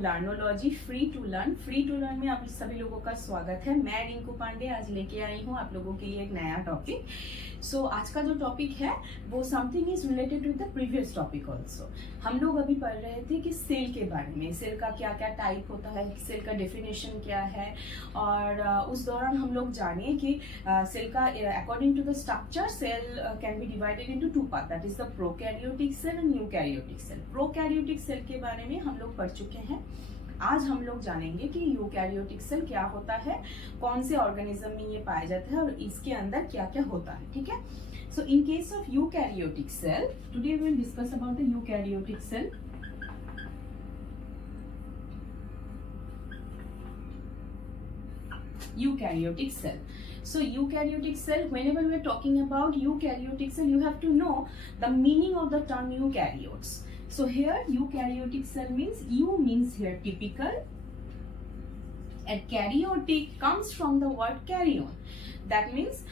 लर्नोलॉजी free to learn में आप सभी लोगों का स्वागत है। मैं रिंकू पांडे आज लेके आई हूँ आप लोगों के लिए एक नया टॉपिक। आज का जो टॉपिक है वो something is related to the previous topic also. हम लोग अभी पढ़ रहे थे कि सेल के बारे में, सेल का क्या क्या टाइप होता है, सेल का डेफिनेशन क्या है, और उस दौरान हम लोग जानिए कि सेल का according to the structure cell can be divided into two part, that is the prokaryotic cell and eukaryotic cell. Prokaryotic cell के बारे में हम लोग पढ़ चुके हैं। आज हम लोग जानेंगे कि यूकैरियोटिक सेल क्या होता है, कौन से ऑर्गेनिज्म में ये पाया जाता है और इसके अंदर क्या क्या होता है। ठीक है, so in case of eukaryotic cell, today we will discuss about the eukaryotic cell. Eukaryotic cell. So eukaryotic cell, whenever we are talking about eukaryotic cell, you have to know the meaning of the term eukaryotes. So here eukaryotic cell means, eu means here typical and karyotic comes from the word karyon, that means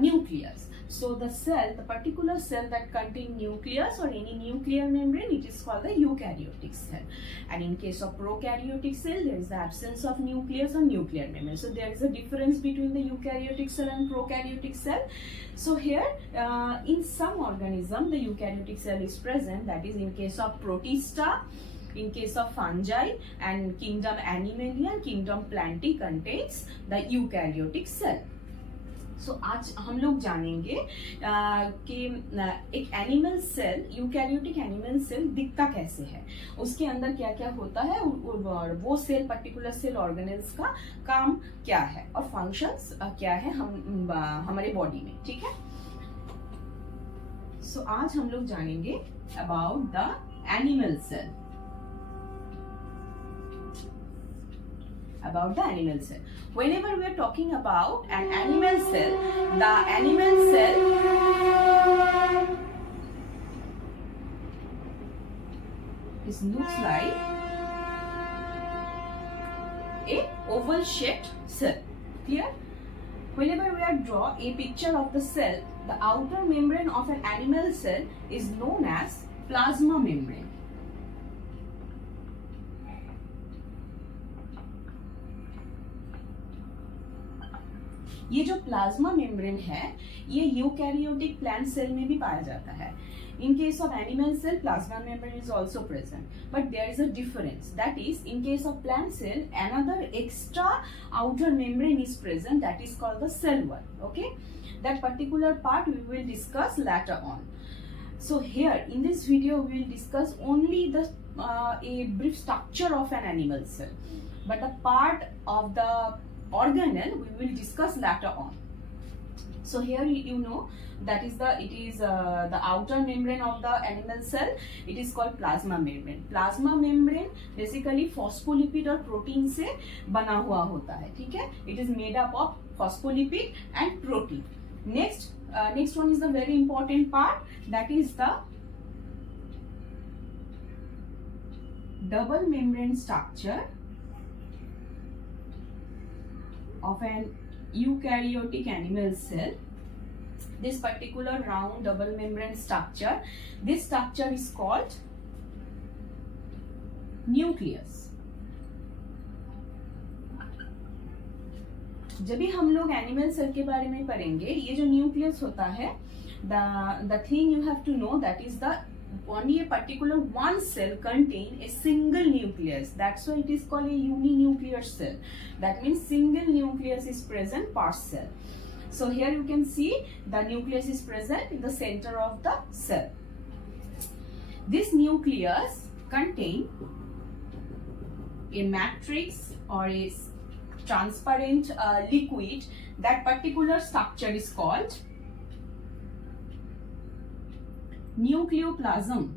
nucleus. So the cell, the particular cell that contain nucleus or any nuclear membrane, it is called the eukaryotic cell. And in case of prokaryotic cell, there is the absence of nucleus or nuclear membrane. So there is a difference between the eukaryotic cell and prokaryotic cell. So here in some organism the eukaryotic cell is present, that is in case of protista, in case of fungi, and kingdom Animalia and kingdom Plantae contains the eukaryotic cell. So आज हम लोग जानेंगे कि एक animal cell, eukaryotic animal cell दिखता कैसे है, उसके अंदर क्या क्या होता है, और वो सेल पर्टिकुलर सेल ऑर्गेनेल्स का काम क्या है और फंक्शंस क्या है हमारे बॉडी में। ठीक है, सो आज हम लोग जानेंगे about the animal cell, about the animal cell. Whenever we are talking about an animal cell, the animal cell looks like a oval shaped cell. Clear? Whenever we are draw a picture of the cell, the outer membrane of an animal cell is known as plasma membrane. ये जो plasma membrane है ये eukaryotic plant cell में भी पाया जाता है। In case of animal cell, plasma membrane is also present, but there is a difference. That is, in case of plant cell, another extra outer membrane is present, that is called the cell wall. Okay, that particular part we will discuss later on. So here in this video we will discuss only the a brief structure of an animal cell, but the part of the organelle we will discuss later on. So here you know that is the outer membrane of the animal cell. It is called plasma membrane. Plasma membrane basically phospholipid और protein से बना हुआ होता है। ठीक है, it is made up of phospholipid and protein. Next one is the very important part, that is the double membrane structure of an eukaryotic animal cell. This particular round double membrane structure, this structure is called nucleus. जब भी हम लोग animal cell के बारे में पढ़ेंगे, ये जो न्यूक्लियस होता है, the thing you have to know, that is the only a particular one cell contain a single nucleus. That's why it is called a uninuclear cell. That means single nucleus is present per cell. So here you can see the nucleus is present in the center of the cell. This nucleus contain a matrix or a transparent liquid. That particular structure is called nucleoplasm.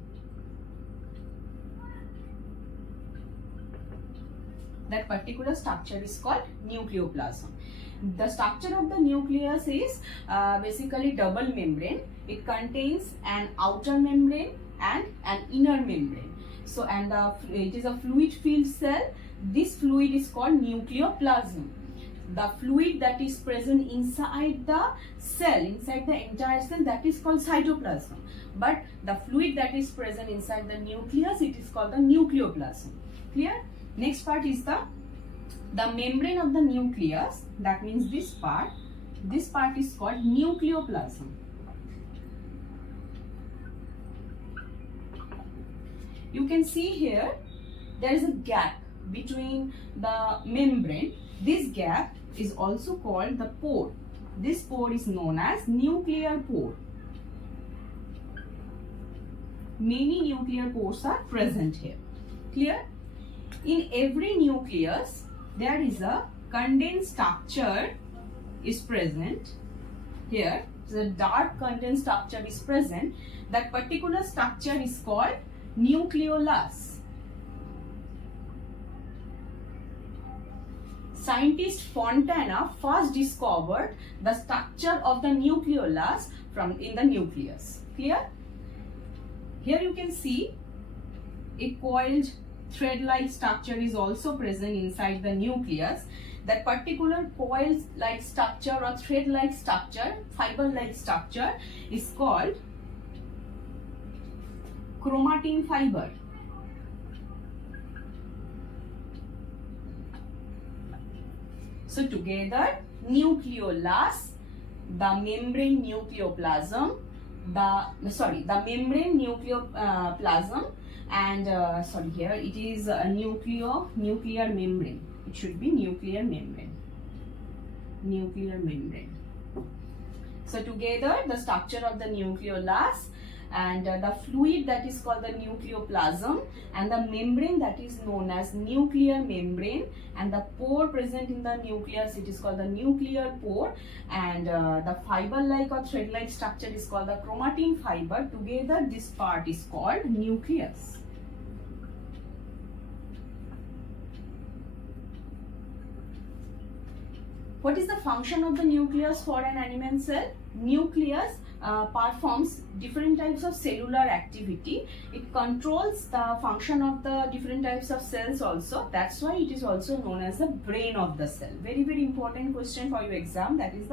That particular structure is called nucleoplasm. The structure of the nucleus is basically double membrane. It contains an outer membrane and an inner membrane. So it is a fluid filled cell. This fluid is called nucleoplasm. The fluid that is present inside the cell, inside the entire cell, that is called cytoplasm. But the fluid that is present inside the nucleus, it is called the nucleoplasm. Clear? Next part is the membrane of the nucleus. That means this part. This part is called nucleoplasm. You can see here there is a gap between the membrane. This gap is also called the pore. This pore is known as nuclear pore. Many nuclear pores are present here. Clear? In every nucleus, there is a condensed structure is present. Here, the dark condensed structure is present. That particular structure is called nucleolus. Scientist Fontana first discovered the structure of the nucleolus in the nucleus. Clear? Here you can see a coiled thread-like structure is also present inside the nucleus. That particular coil-like structure or thread-like structure, fiber-like structure is called chromatin fiber. So together, nucleolus, the membrane nucleoplasm, the membrane nucleoplasm, and here it is a nuclear membrane. It should be nuclear membrane. So together, the structure of the nucleolus and the fluid that is called the nucleoplasm and the membrane that is known as nuclear membrane and the pore present in the nucleus, it is called the nuclear pore, and the fiber-like or thread-like structure is called the chromatin fiber. Together, this part is called nucleus. What is the function of the nucleus for an animal cell? Nucleus performs different types of cellular activity. It controls the function of the different types of cells also. That's why it is also known as the brain of the cell. Very, very important question for your exam. That is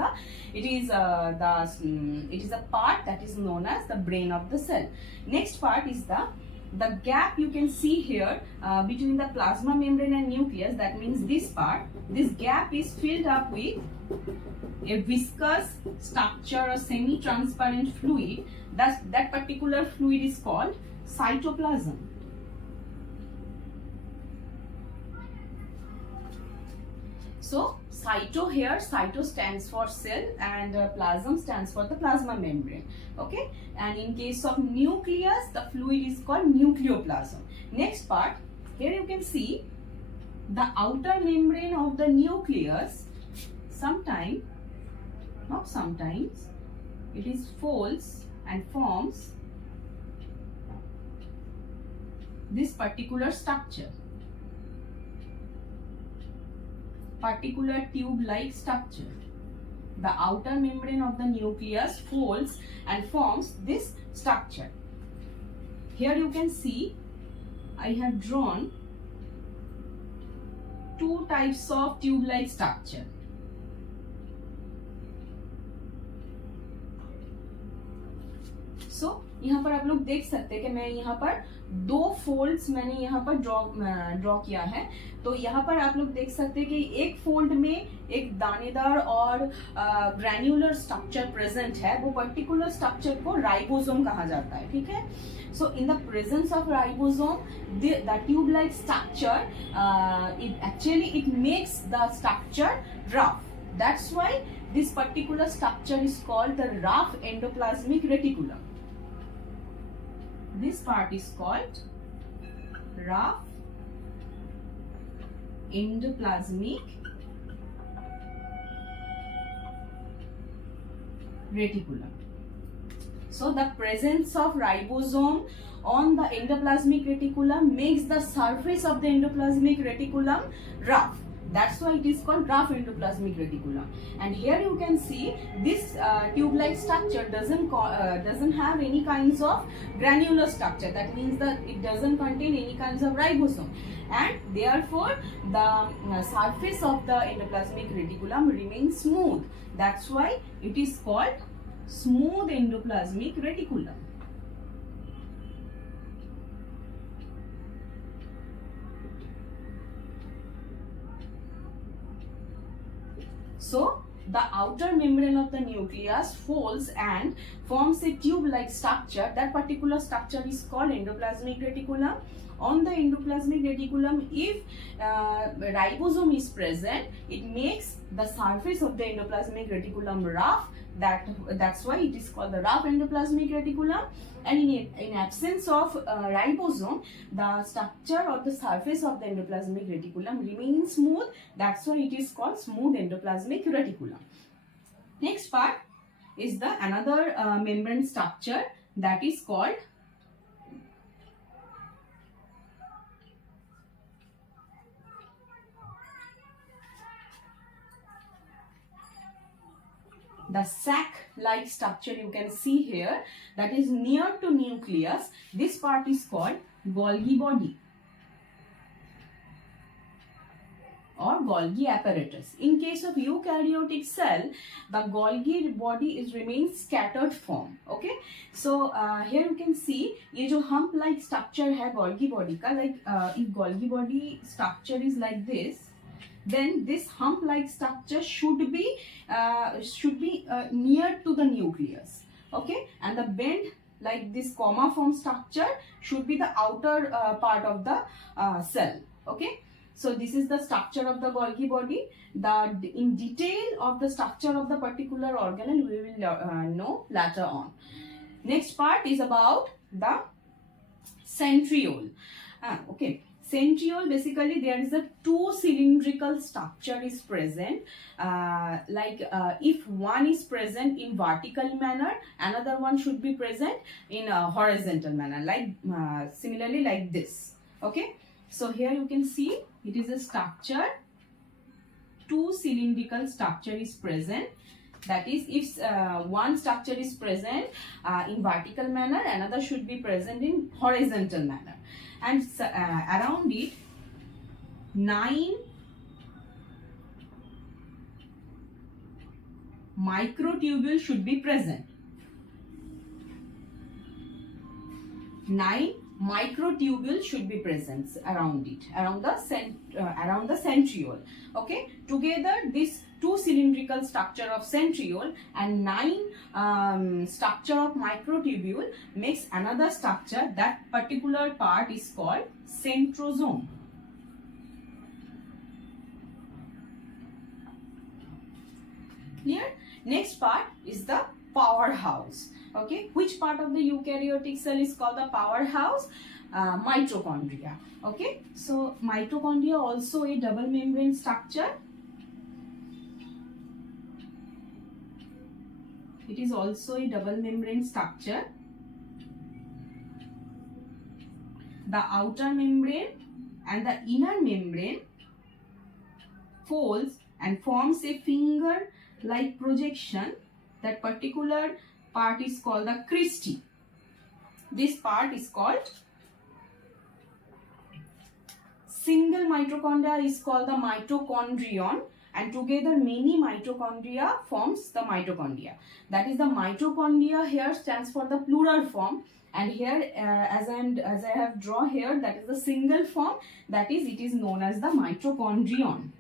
it is a part that is known as the brain of the cell. Next part is the gap you can see here between the plasma membrane and nucleus. That means this part, this gap is filled up with a viscous structure or semi-transparent fluid. That particular fluid is called cytoplasm. So cyto stands for cell and plasm stands for the plasma membrane. Okay, and in case of nucleus, the fluid is called nucleoplasm. Next part, here you can see the outer membrane of the nucleus. Not sometimes, it is folds and forms this particular structure, particular tube-like structure. The outer membrane of the nucleus folds and forms this structure. Here you can see I have drawn two types of tube-like structure. So यहाँ पर आप लोग देख सकते हैं कि मैं यहाँ पर दो फोल्ड्स मैंने यहाँ पर ड्रॉ किया है. तो यहाँ पर आप लोग देख सकते हैं कि एक फोल्ड में एक दानेदार और ग्रैन्युलर स्ट्रक्चर प्रेजेंट है. वो पर्टिकुलर स्ट्रक्चर को राइबोसोम कहा जाता है. ठीक है. So in the presence of ribosome, the tube-like structure, it makes the structure rough. That's why this particular structure is called the rough endoplasmic reticulum. This part is called rough endoplasmic reticulum. So the presence of ribosome on the endoplasmic reticulum makes the surface of the endoplasmic reticulum rough. That's why it is called rough endoplasmic reticulum. And here you can see this tube-like structure doesn't have any kinds of granular structure. That means that it doesn't contain any kinds of ribosome, and therefore the surface of the endoplasmic reticulum remains smooth. That's why it is called smooth endoplasmic reticulum. So the outer membrane of the nucleus folds and forms a tube-like structure. That particular structure is called endoplasmic reticulum. On the endoplasmic reticulum, if ribosome is present, it makes the surface of the endoplasmic reticulum rough. That's why it is called the rough endoplasmic reticulum. And in absence of ribosome, the structure or the surface of the endoplasmic reticulum remains smooth. That's why it is called smooth endoplasmic reticulum. Next part is the another membrane structure that is called the sac-like structure. You can see here that is near to nucleus. This part is called Golgi body or Golgi apparatus. In case of eukaryotic cell, the Golgi body remains scattered form. Okay, so here you can see ये जो hump like structure है Golgi body का, like if Golgi body structure is like this, then this hump like structure should be near to the nucleus. Okay, and the bend like this comma form structure should be the outer part of the cell. Okay, so this is the structure of the Golgi body. In detail of the structure of the particular organelle we will know later on. Next part is about the centriole. Okay, centriole, basically there is a two cylindrical structure is present. If one is present in vertical manner, another one should be present in a horizontal manner, like similarly like this. Okay, so here you can see it is a structure, two cylindrical structure is present. That is, if one structure is present in vertical manner, another should be present in horizontal manner. And around it 9 microtubules should be present. 9 microtubules should be present around it, around the centriole. Okay, together this two cylindrical structure of centriole and 9 structure of microtubule makes another structure. That particular part is called centrosome. Clear? Next part is the powerhouse. Okay, which part of the eukaryotic cell is called the powerhouse? Mitochondria. Okay, so mitochondria also a double membrane structure. It is also a double membrane structure. The outer membrane and the inner membrane folds and forms a finger-like projection. That particular part is called the cristae. This part is called single mitochondria is called the mitochondrion, and together many mitochondria forms the mitochondria. That is, the mitochondria here stands for the plural form, and here as I have drawn here, that is the single form. That is, it is known as the mitochondrion.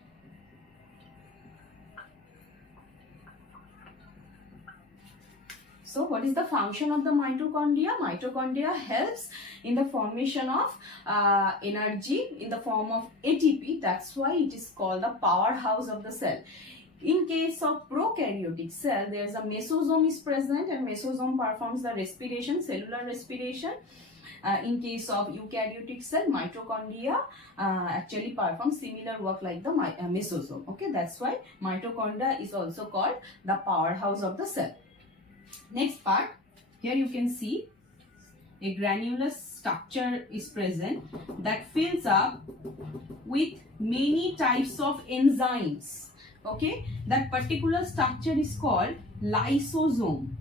So what is the function of the mitochondria? Mitochondria helps in the formation of energy in the form of ATP. That's why it is called the powerhouse of the cell. In case of prokaryotic cell, there is a mesosome is present, and mesosome performs the respiration, cellular respiration. In case of eukaryotic cell, mitochondria actually perform similar work like the mesosome. Okay, that's why mitochondria is also called the powerhouse of the cell. Next part, here you can see a granulous structure is present that fills up with many types of enzymes. Okay, that particular structure is called lysosome.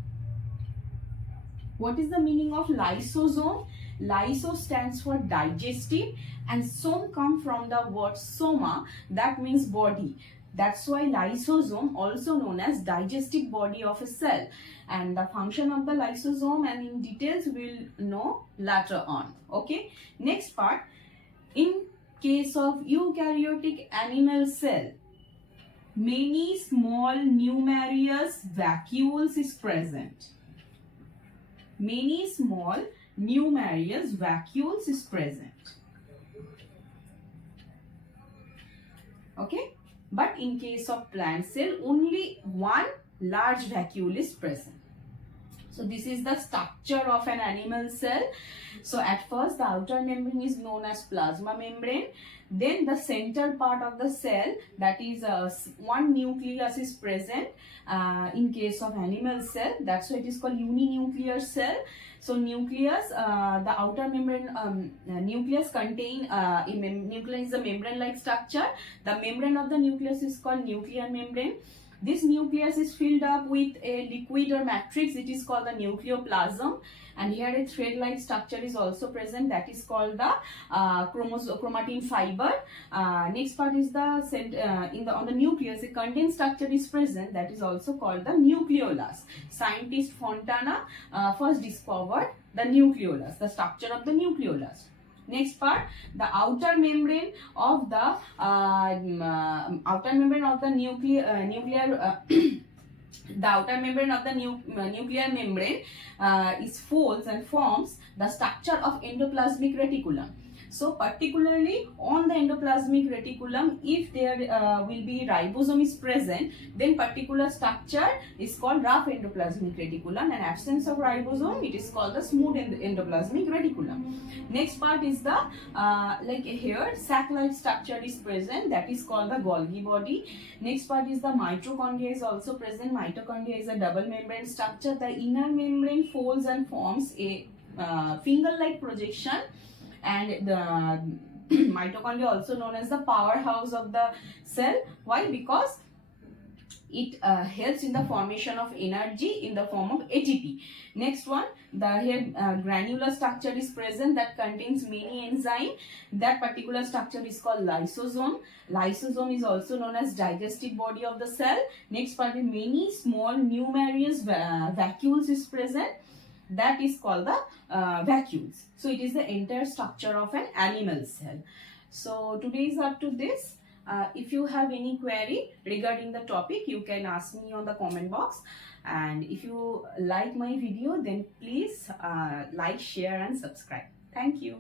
What is the meaning of lysosome? Lyso stands for digestive, and some come from the word soma, that means body. That's why lysosome, also known as digestive body of a cell, and the function of the lysosome and in details we'll know later on. Okay, next part, in case of eukaryotic animal cell, many small numerous vacuoles is present. Many small numerous vacuoles is present. Okay, but in case of plant cell, only one large vacuole is present. So this is the structure of an animal cell. So at first the outer membrane is known as plasma membrane. Then the center part of the cell, that is one nucleus is present in case of animal cell. That's why it is called uninuclear cell. So nucleus, the outer membrane, nucleus contain, nucleus is a membrane-like structure. The membrane of the nucleus is called nuclear membrane. This nucleus is filled up with a liquid or matrix. It is called the nucleoplasm, and here a thread-like structure is also present. That is called the chromatin fiber. Next part is the on the nucleus, a condensed structure is present. That is also called the nucleolus. Scientist Fontana first discovered the nucleolus, the structure of the nucleolus. Next part, the outer membrane of the the outer membrane of the nuclear membrane is folds and forms the structure of endoplasmic reticulum. So particularly on the endoplasmic reticulum, if there will be ribosome is present, then particular structure is called rough endoplasmic reticulum, and absence of ribosome, it is called the smooth endoplasmic reticulum. Next part is the like here sac-like structure is present, that is called the Golgi body. Next part is the mitochondria is also present. Mitochondria is a double membrane structure. The inner membrane folds and forms a finger-like projection, and the mitochondria also known as the powerhouse of the cell. Why? Because it helps in the formation of energy in the form of ATP. Next one, the here granular structure is present that contains many enzymes. That particular structure is called lysosome. Lysosome is also known as digestive body of the cell. Next part, many small numerous vacuoles is present. That is called the vacuoles. So it is the entire structure of an animal cell. So today is up to this. If you have any query regarding the topic, you can ask me on the comment box. And if you like my video, then please like, share and subscribe. Thank you.